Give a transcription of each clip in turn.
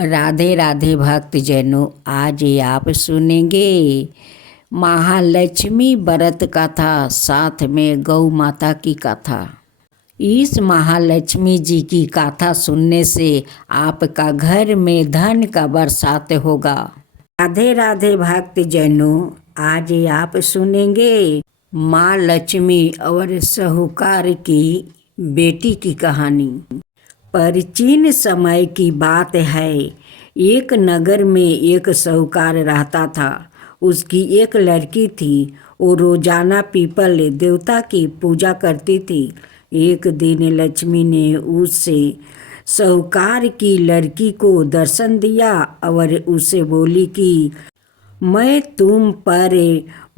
राधे राधे भक्तजनों, आज आप सुनेंगे महालक्ष्मी व्रत कथा, साथ में गौ माता की कथा। इस महालक्ष्मी जी की कथा सुनने से आपका घर में धन का बरसात होगा। राधे राधे भक्तजनों, आज आप सुनेंगे माँ लक्ष्मी और साहूकार की बेटी की कहानी। प्राचीन समय की बात है। एक नगर में एक साहूकार रहता था। उसकी एक लड़की थी। वो रोजाना पीपल देवता की पूजा करती थी। एक दिन लक्ष्मी ने उससे साहूकार की लड़की को दर्शन दिया और उसे बोली कि मैं तुम पर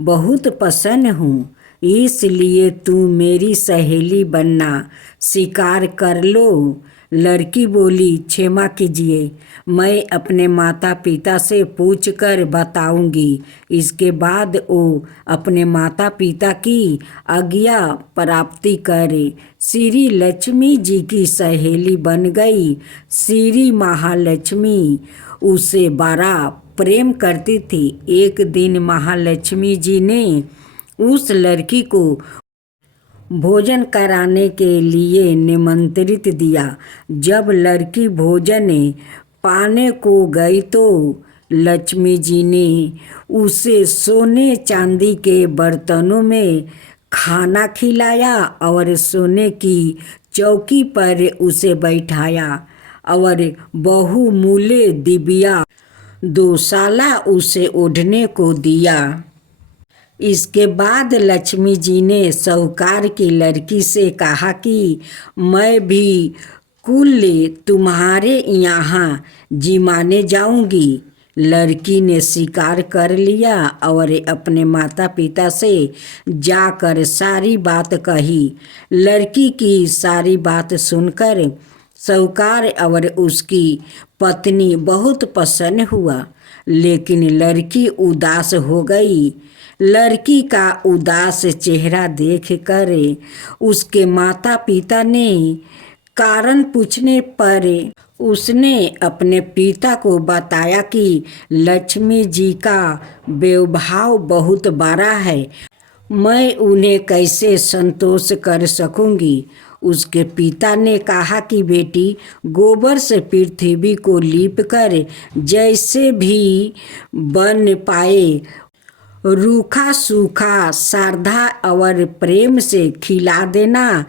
बहुत प्रसन्न हूँ, इसलिए तुम मेरी सहेली बनना स्वीकार कर लो। लड़की बोली, क्षमा कीजिए, मैं अपने माता पिता से पूछकर बताऊंगी। इसके बाद वो अपने माता पिता की आज्ञा प्राप्ति करे श्री लक्ष्मी जी की सहेली बन गई। श्री महालक्ष्मी उसे बड़ा प्रेम करती थी। एक दिन महालक्ष्मी जी ने उस लड़की को भोजन कराने के लिए निमंत्रित दिया। जब लड़की भोजन पाने को गई तो लक्ष्मी जी ने उसे सोने चांदी के बर्तनों में खाना खिलाया और सोने की चौकी पर उसे बैठाया और बहुमूल्य दिव्या दोशाला उसे ओढ़ने को दिया। इसके बाद लक्ष्मी जी ने साहूकार की लड़की से कहा कि मैं भी कुल तुम्हारे यहाँ जिमाने जाऊंगी। लड़की ने स्वीकार कर लिया और अपने माता पिता से जाकर सारी बात कही। लड़की की सारी बात सुनकर साहूकार और उसकी पत्नी बहुत प्रसन्न हुआ, लेकिन लड़की उदास हो गई। लड़की का उदास चेहरा देखकर उसके माता पिता ने कारण पूछने पर उसने अपने पिता को बताया कि लक्ष्मी जी का व्यवहार बहुत बड़ा है, मैं उन्हें कैसे संतोष कर सकूंगी। उसके पिता ने कहा कि बेटी, गोबर से पृथ्वी को लीप कर जैसे भी बन पाए रूखा सूखा श्रद्धा और प्रेम से खिला देना।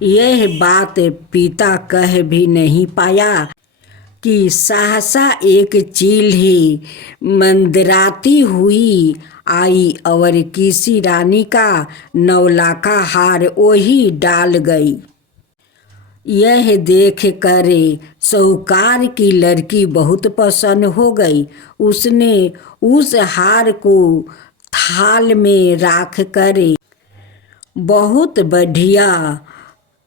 यह बात पिता कह भी नहीं पाया कि सहसा एक चील ही मंदराती हुई आई और किसी रानी का नौलाखा हार वही डाल गई। यह देख कर साहूकार की लड़की बहुत प्रसन्न हो गई। उसने उस हार को थाल में रख कर बहुत बढ़िया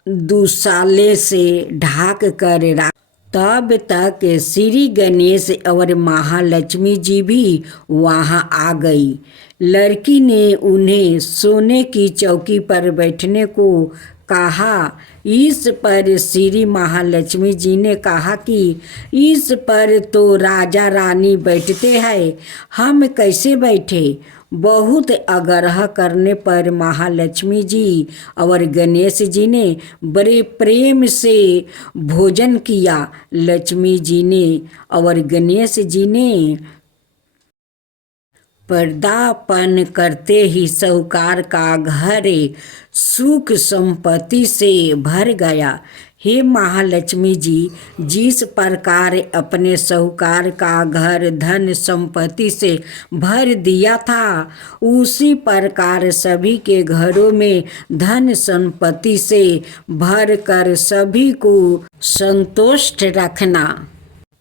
दुशाले से ढाक कर रख। तब तक श्री गणेश और महालक्ष्मी जी भी वहां आ गई। लड़की ने उन्हें सोने की चौकी पर बैठने को कहा। इस पर श्री महालक्ष्मी जी ने कहा कि इस पर तो राजा रानी बैठते हैं, हम कैसे बैठे। बहुत आग्रह करने पर महालक्ष्मी जी और गणेश जी ने बड़े प्रेम से भोजन किया। लक्ष्मी जी ने और गणेश जी ने पदार्पण करते ही साहूकार का घर सुख संपत्ति से भर गया। हे महालक्ष्मी जी, जिस प्रकार अपने साहूकार का घर धन संपत्ति से भर दिया था, उसी प्रकार सभी के घरों में धन संपत्ति से भर कर सभी को संतुष्ट रखना।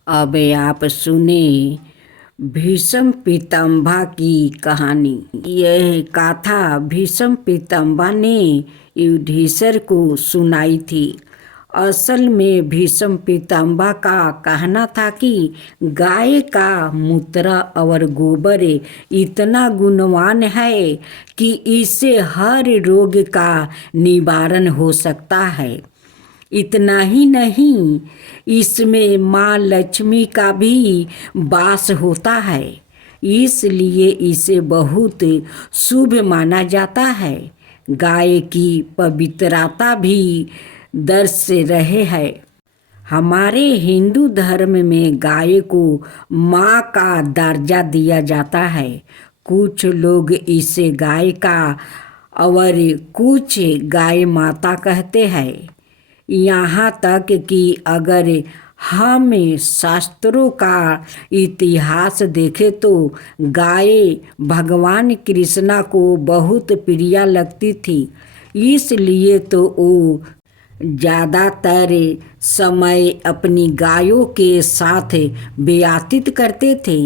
अब आप सुने भीष्म पितामह की कहानी। यह कथा भीष्म पितामह ने युधिष्ठिर को सुनाई थी। असल में भीष्म पितामह का कहना था कि गाय का मूत्र और गोबर इतना गुणवान है कि इससे हर रोग का निवारण हो सकता है। इतना ही नहीं, इसमें माँ लक्ष्मी का भी वास होता है, इसलिए इसे बहुत शुभ माना जाता है। गाय की पवित्रता भी दर्श रहे है। हमारे हिंदू धर्म में गाय को माँ का दर्जा दिया जाता है। कुछ लोग इसे गाय का और कुछ गाय माता कहते हैं। यहाँ तक कि अगर हम शास्त्रों का इतिहास देखें तो गाय भगवान कृष्णा को बहुत प्रिय लगती थी, इसलिए तो वो ज़्यादातर समय अपनी गायों के साथ व्यतीत करते थे।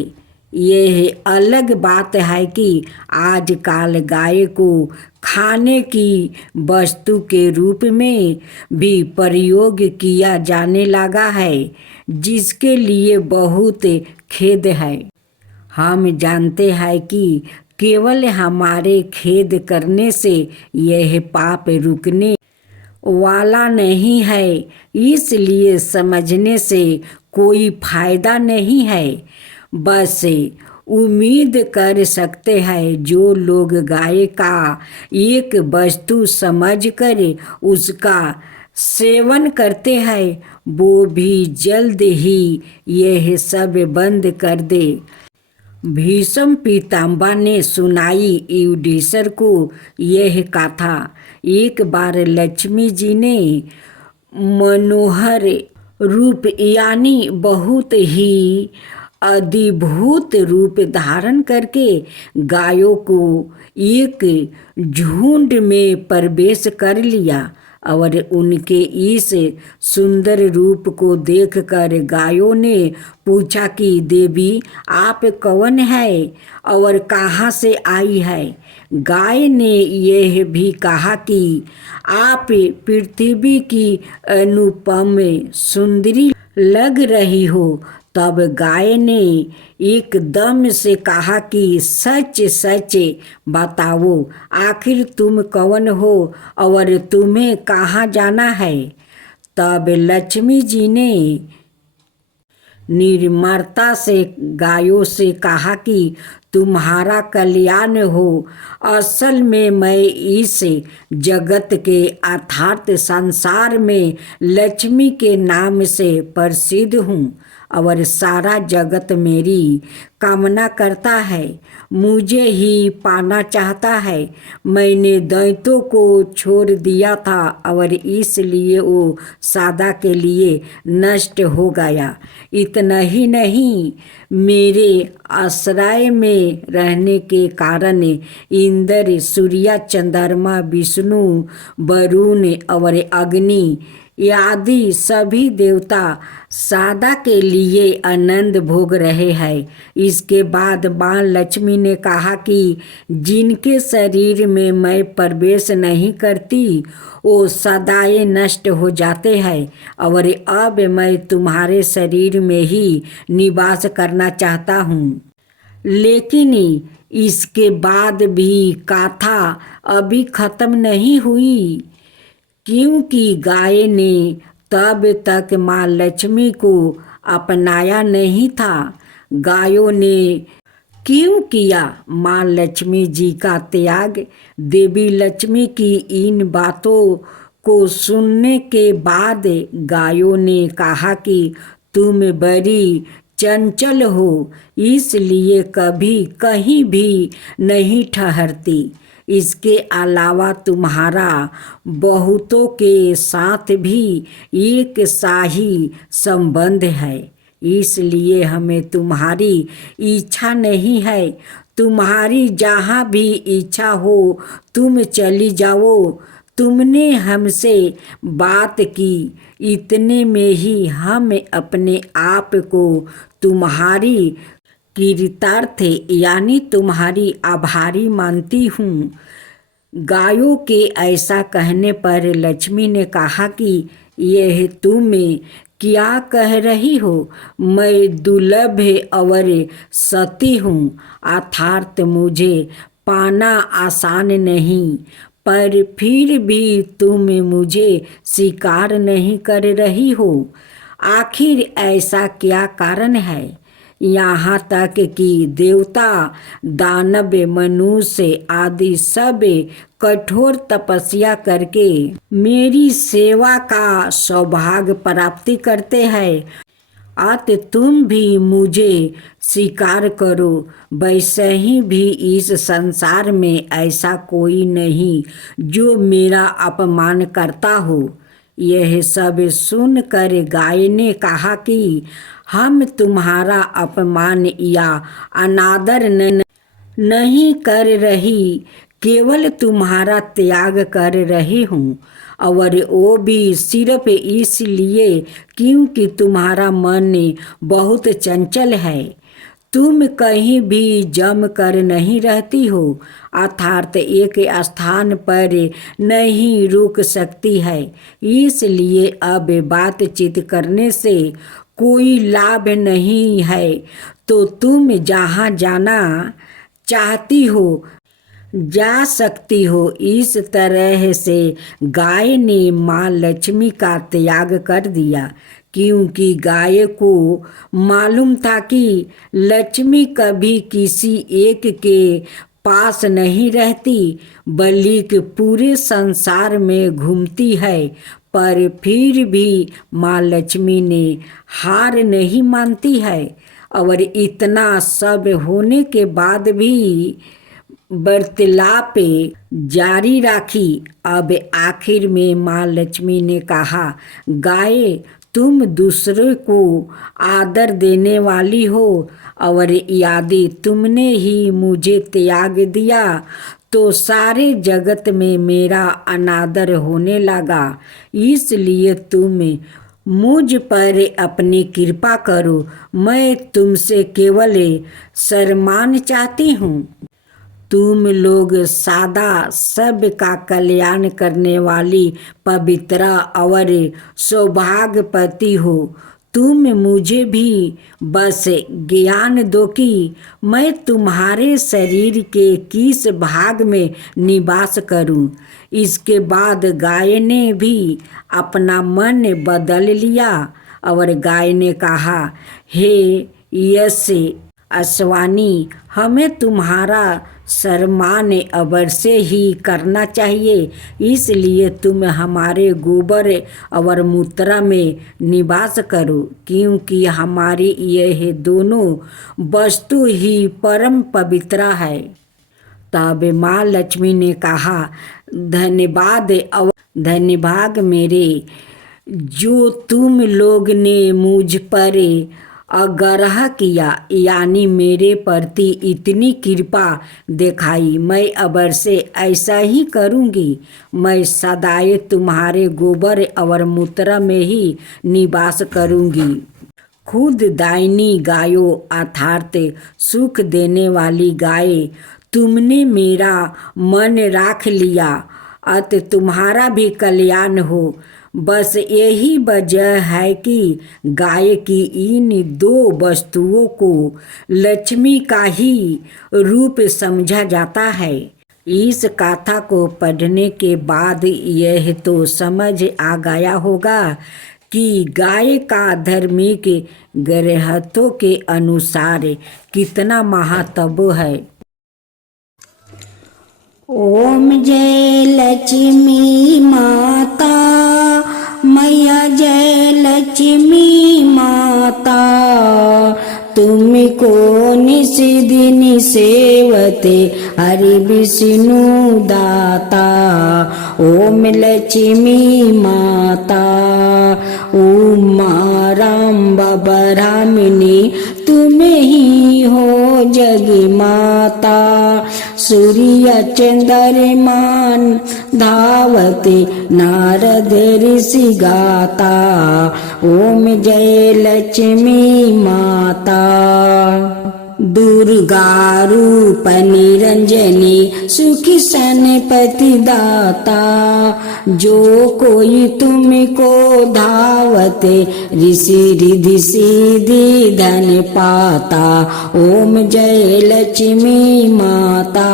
यह अलग बात है कि आजकल गाय को खाने की वस्तु के रूप में भी प्रयोग किया जाने लगा है, जिसके लिए बहुत खेद है। हम जानते हैं कि केवल हमारे खेद करने से यह पाप रुकने वाला नहीं है, इसलिए समझने से कोई फायदा नहीं है। बस उम्मीद कर सकते हैं जो लोग गाय का एक वस्तु समझकर उसका सेवन करते हैं वो भी जल्द ही यह सब बंद कर दे। भीष्म पितामह ने सुनाई युधिष्ठिर को यह कथा। एक बार लक्ष्मी जी ने मनोहर रूप यानी बहुत ही अद्भुत रूप धारण करके गायों को एक झुंड में प्रवेश कर लिया और उनके इस सुंदर रूप को देखकर गायों ने पूछा कि देवी आप कौन है और कहाँ से आई है। गाय ने यह भी कहा कि आप पृथ्वी की अनुपम सुंदरी लग रही हो। तब गाय ने एकदम से कहा कि सच सच बताओ, आखिर तुम कौन हो और तुम्हें कहाँ जाना है। तब लक्ष्मी जी ने निर्ममता से गायों से कहा कि तुम्हारा कल्याण हो। असल में मैं इस जगत के अर्थात संसार में लक्ष्मी के नाम से प्रसिद्ध हूँ और सारा जगत मेरी कामना करता है, मुझे ही पाना चाहता है। मैंने दैत्यों को छोड़ दिया था और इसलिए वो सदा के लिए नष्ट हो गया। इतना ही नहीं, मेरे आश्रय में रहने के कारण इंद्र, सूर्य, चंद्रमा, विष्णु, वरुण और अग्नि आदि सभी देवता सदा के लिए आनंद भोग रहे हैं। इसके बाद माँ लक्ष्मी ने कहा कि जिनके शरीर में मैं प्रवेश नहीं करती वो सदाए नष्ट हो जाते हैं और अब मैं तुम्हारे शरीर में ही निवास करना चाहता हूँ। लेकिन इसके बाद भी कथा अभी खत्म नहीं हुई, क्योंकि गाय ने तब तक माँ लक्ष्मी को अपनाया नहीं था। गायों ने क्यों किया माँ लक्ष्मी जी का त्याग। देवी लक्ष्मी की इन बातों को सुनने के बाद गायों ने कहा कि तुम बड़ी चंचल हो, इसलिए कभी कहीं भी नहीं ठहरती। इसके अलावा तुम्हारा बहुतों के साथ भी एक शाही संबंध है, इसलिए हमें तुम्हारी इच्छा नहीं है। तुम्हारी जहाँ भी इच्छा हो तुम चली जाओ। तुमने हमसे बात की, इतने में ही हम अपने आप को तुम्हारी कृतार्थ यानी तुम्हारी आभारी मानती हूँ। गायों के ऐसा कहने पर लक्ष्मी ने कहा कि यह तुम क्या कह रही हो। मैं दुर्लभ और सती हूँ, अर्थात मुझे पाना आसान नहीं। पर फिर भी तुम मुझे स्वीकार नहीं कर रही हो। आखिर ऐसा क्या कारण है? यहाँ तक कि देवता, दानव, मनुष्य आदि सब कठोर तपस्या करके मेरी सेवा का सौभाग्य प्राप्ति करते हैं। अतः तुम भी मुझे स्वीकार करो। वैसे ही भी इस संसार में ऐसा कोई नहीं जो मेरा अपमान करता हो। यह सब सुनकर गाय ने कहा कि हम तुम्हारा अपमान या अनादर नहीं कर रही, केवल तुम्हारा त्याग कर रही हूँ, और वो भी सिर्फ इसलिए क्योंकि तुम्हारा मन बहुत चंचल है। तुम कहीं भी जम कर नहीं रहती हो, अर्थात एक स्थान पर नहीं रुक सकती है। इसलिए अब बातचीत करने से कोई लाभ नहीं है। तो तुम जहाँ जाना चाहती हो जा सकती हो। इस तरह से गाय ने माँ लक्ष्मी का त्याग कर दिया, क्योंकि गाय को मालूम था कि लक्ष्मी कभी किसी एक के पास नहीं रहती, बल्कि पूरे संसार में घूमती है। पर फिर भी माँ लक्ष्मी ने हार नहीं मानती है, और इतना सब होने के बाद भी वार्तालाप जारी रखी। अब आखिर में माँ लक्ष्मी ने कहा, गाय, तुम दूसरे को आदर देने वाली हो, और यदि तुमने ही मुझे त्याग दिया तो सारे जगत में मेरा अनादर होने लगा। इसलिए तुम मुझ पर अपनी कृपा करो। मैं तुमसे केवल सम्मान चाहती हूँ। तुम लोग सादा सबका कल्याण करने वाली पवित्रा और सौभाग्यवती हो। तुम मुझे भी बस ज्ञान दो कि मैं तुम्हारे शरीर के किस भाग में निवास करूं। इसके बाद गाय ने भी अपना मन बदल लिया, और गाय ने कहा, हे यश अश्वानी, हमें तुम्हारा सम्मान अवश्य ही करना चाहिए। इसलिए तुम हमारे गोबर और मूत्र में निवास करो, क्योंकि हमारी यह दोनों वस्तु ही परम पवित्र है। तब माँ लक्ष्मी ने कहा, धन्यवाद मेरे, जो तुम लोग ने मुझ पर आग्रह किया, यानी मेरे प्रति इतनी कृपा दिखाई। मैं अवश्य ऐसा ही करूँगी। मैं सदैव तुम्हारे गोबर और मूत्र में ही निवास करूँगी। खुद दायनी गायों अर्थात सुख देने वाली गाय, तुमने मेरा मन राख लिया, अतः तुम्हारा भी कल्याण हो। बस यही वजह है कि गाय की इन दो वस्तुओं को लक्ष्मी का ही रूप समझा जाता है। इस कथा को पढ़ने के बाद यह तो समझ आ गया होगा कि गाय का धार्मिक ग्रंथों के अनुसार कितना महत्व है। ओम जय लक्ष्मी माता, मैया जय लक्ष्मी माता, तुमको निस दिन सेवते हरि विष्णु दाता। ओम लक्ष्मी माता, उमा राम ब्रह्मणी, तुम ही हो जग माता। सूर्य चंद्रमान धावते नारद ऋषि गाता। ओम जय लक्ष्मी माता। दुर्गा रूप निरंजनी, सुखी सनपति दाता। जो कोई तुमको धावते, ऋषि रिधि सिद्धि धन पाता। ओम जय लक्ष्मी माता।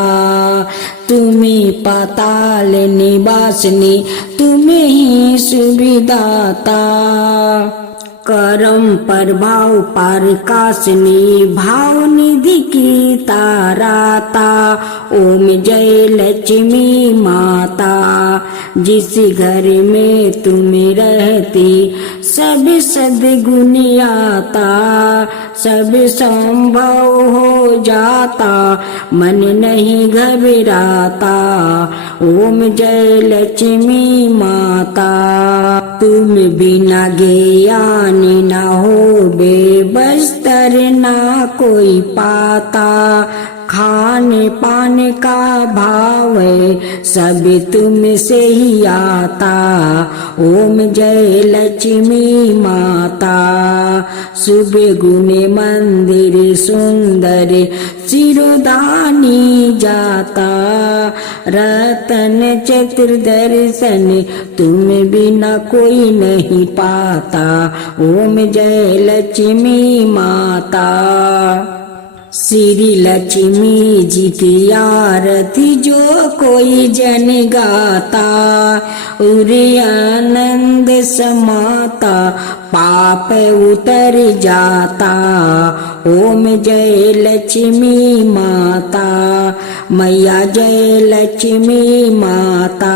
तुम्हें पाताल निवासिनी, तुम्हें ही सुविदाता। करम प्रभाव प्रकाशनी, भाव निधि की ताराता। ओम जय लक्ष्मी माता, जिस घर में तुम रहती सब सद्गुण आता। सब संभव हो जाता, मन नहीं घबराता। ओम जय लक्ष्मी माता, तुम बिना ज्ञान ना हो बेबस्तर ना कोई पाता। खाने पाने का भाव है सब तुमसे ही आता। ओम जय लक्ष्मी माता, सुबह गुने मंदिर सुंदर सिरोधानी जाता। रतन चतुर्दर्शन तुम बिना कोई नहीं पाता। ओम जय लक्ष्मी माता, श्री लक्ष्मी जी की आरती जो कोई जन गाता। उरे आनंद समाता, पाप उतर जाता। ओम जय लक्ष्मी माता, मैया जय लक्ष्मी माता।